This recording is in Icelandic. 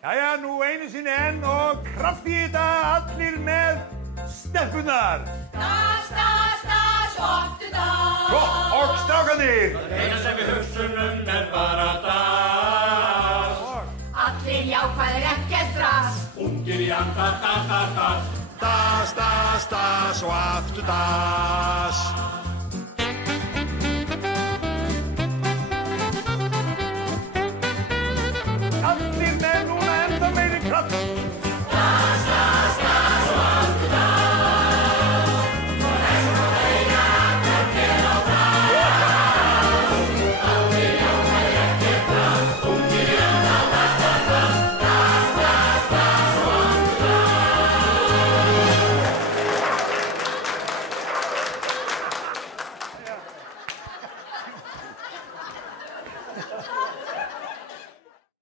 Jæja, nú einu sinni enn og kraft í þetta allir með stelpunar. Das, das, das, og das. Gott, og strákarnir. Það eina sem við hugsunum bara das. Allir jákvæðir, ekkert þras. Ungir í anda, das, das, das. Das, das, das og aftur das.